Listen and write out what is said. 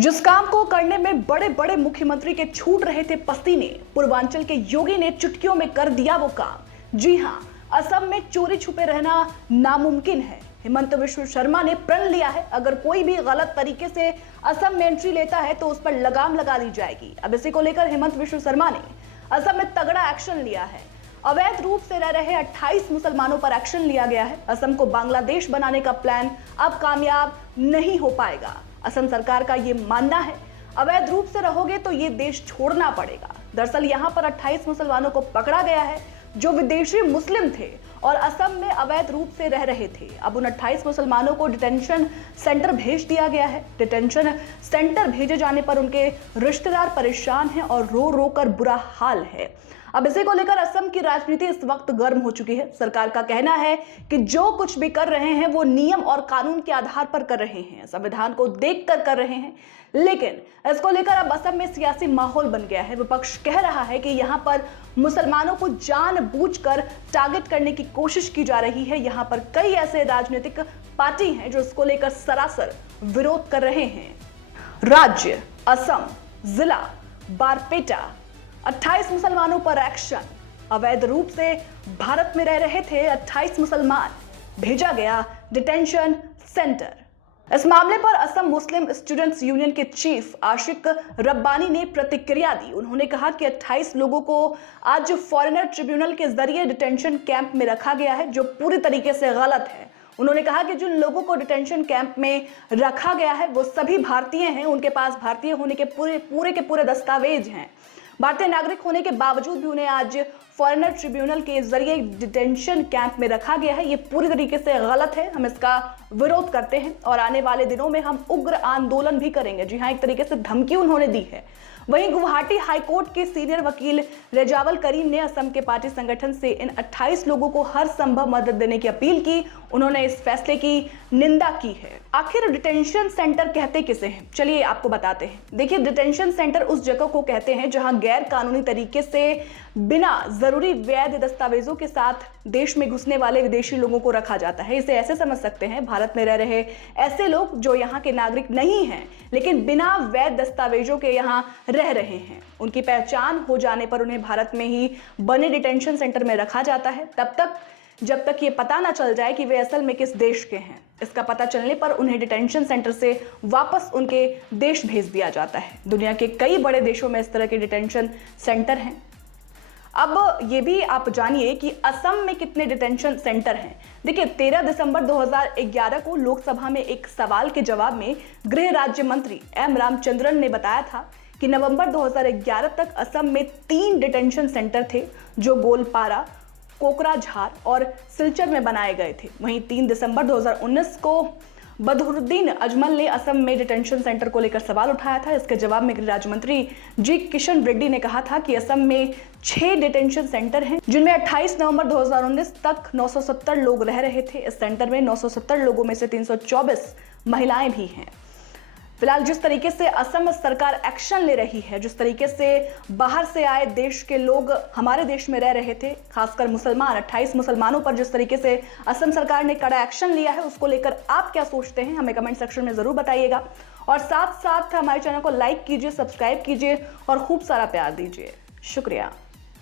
जिस काम को करने में बड़े बड़े मुख्यमंत्री के छूट रहे थे पसीने, पूर्वांचल के योगी ने चुटकियों में कर दिया वो काम। जी हां, असम में चोरी छुपे रहना नामुमकिन है। हिमंत बिश्व शर्मा ने प्रण लिया है, अगर कोई भी गलत तरीके से असम में एंट्री लेता है तो उस पर लगाम लगा दी जाएगी। अब इसी को लेकर हिमंत बिश्व शर्मा ने असम में तगड़ा एक्शन लिया है। अवैध रूप से रह रहे 28 मुसलमानों पर एक्शन लिया गया है। असम को बांग्लादेश बनाने का प्लान अब कामयाब नहीं हो पाएगा। असम सरकार का ये मानना है, अवैध रूप से रहोगे तो ये देश छोड़ना पड़ेगा। दरअसल यहाँ पर 28 मुसलमानों को पकड़ा गया है जो विदेशी मुस्लिम थे और असम में अवैध रूप से रह रहे थे। अब उन 28 मुसलमानों को डिटेंशन सेंटर भेज दिया गया है। डिटेंशन सेंटर भेजे जाने पर उनके रिश्तेदार परेशान हैं और रो रो कर बुरा हाल है। अब इसी को लेकर असम की राजनीति इस वक्त गर्म हो चुकी है। सरकार का कहना है कि जो कुछ भी कर रहे हैं वो नियम और कानून के आधार पर कर रहे हैं, संविधान को देखकर कर रहे हैं। लेकिन इसको लेकर अब असम में सियासी माहौल बन गया है। विपक्ष कह रहा है कि यहाँ पर मुसलमानों को जानबूझकर टारगेट करने की कोशिश की जा रही है। यहाँ पर कई ऐसे राजनीतिक पार्टी हैं जो इसको लेकर सरासर विरोध कर रहे हैं। राज्य असम, जिला बारपेटा, 28 मुसलमानों पर एक्शन। अवैध रूप से भारत में रह रहे थे 28 मुसलमान, भेजा गया डिटेंशन सेंटर। इस मामले पर असम मुस्लिम स्टूडेंट्स यूनियन के चीफ आशिक रब्बानी ने प्रतिक्रिया दी। उन्होंने कहा कि 28 लोगों को आज फॉरेनर ट्रिब्यूनल के जरिए डिटेंशन कैंप में रखा गया है, जो पूरी तरीके से गलत है। उन्होंने कहा कि जिन लोगों को डिटेंशन कैंप में रखा गया है वो सभी भारतीय हैं, उनके पास भारतीय होने के पूरे दस्तावेज हैं। भारतीय नागरिक होने के बावजूद भी उन्हें आज फॉरेनर ट्रिब्यूनल के जरिए डिटेंशन कैंप में रखा गया है। ये पूरी तरीके से गलत है। हम इसका विरोध करते हैं और आने वाले दिनों में हम उग्र आंदोलन भी करेंगे। जी हाँ, एक तरीके से धमकी उन्होंने दी है। वहीं गुवाहाटी हाईकोर्ट के सीनियर वकील रेजावल करीम ने असम के पार्टी संगठन से इन 28 लोगों को हर संभव मदद देने की अपील की। उन्होंने इस फैसले की निंदा की है। आखिर डिटेंशन सेंटर कहते किसे हैं, चलिए आपको बताते हैं। देखिए, डिटेंशन सेंटर उस जगह को कहते हैं जहां गैर कानूनी तरीके से बिना जरूरी वैध दस्तावेजों के साथ देश में घुसने वाले विदेशी लोगों को रखा जाता है। इसे ऐसे समझ सकते हैं, भारत में रह रहे ऐसे लोग जो यहाँ के नागरिक नहीं हैं लेकिन बिना वैध दस्तावेजों के यहाँ रह रहे हैं। उनकी पहचान हो जाने पर उन्हें भारत में ही बने डिटेंशन सेंटर में रखा जाता है, तब तक जब तक ये पता ना चल जाए कि वे असल में किस देश के हैं। इसका पता चलने पर उन्हें डिटेंशन सेंटर से वापस उनके देश भेज दिया जाता है। दुनिया के कई बड़े देशों में इस तरह के डिटेंशन सेंटर हैं। अब ये भी आप जानिए कि असम में कितने डिटेंशन सेंटर हैं। देखिए, 13 दिसंबर 2011 को लोकसभा में एक सवाल के जवाब में गृह राज्य मंत्री एम रामचंद्रन ने बताया था कि नवंबर 2011 तक असम में 3 डिटेंशन सेंटर थे जो गोलपारा, कोकराझार और सिलचर में बनाए गए थे। वहीं 3 दिसंबर 2019 को बदरुद्दीन अजमल ने असम में डिटेंशन सेंटर को लेकर सवाल उठाया था। इसके जवाब में गृह राज्य मंत्री जी किशन रेड्डी ने कहा था कि असम में 6 डिटेंशन सेंटर हैं जिनमें 28 नवंबर 2019 तक 970 लोग रह रहे थे। इस सेंटर में 970 लोगों में से 324 महिलाएं भी हैं। फिलहाल जिस तरीके से असम सरकार एक्शन ले रही है, जिस तरीके से बाहर से आए देश के लोग हमारे देश में रह रहे थे, खासकर मुसलमान, 28 मुसलमानों पर जिस तरीके से असम सरकार ने कड़ा एक्शन लिया है, उसको लेकर आप क्या सोचते हैं हमें कमेंट सेक्शन में जरूर बताइएगा। और साथ साथ हमारे चैनल को लाइक कीजिए, सब्सक्राइब कीजिए और खूब सारा प्यार दीजिए। शुक्रिया।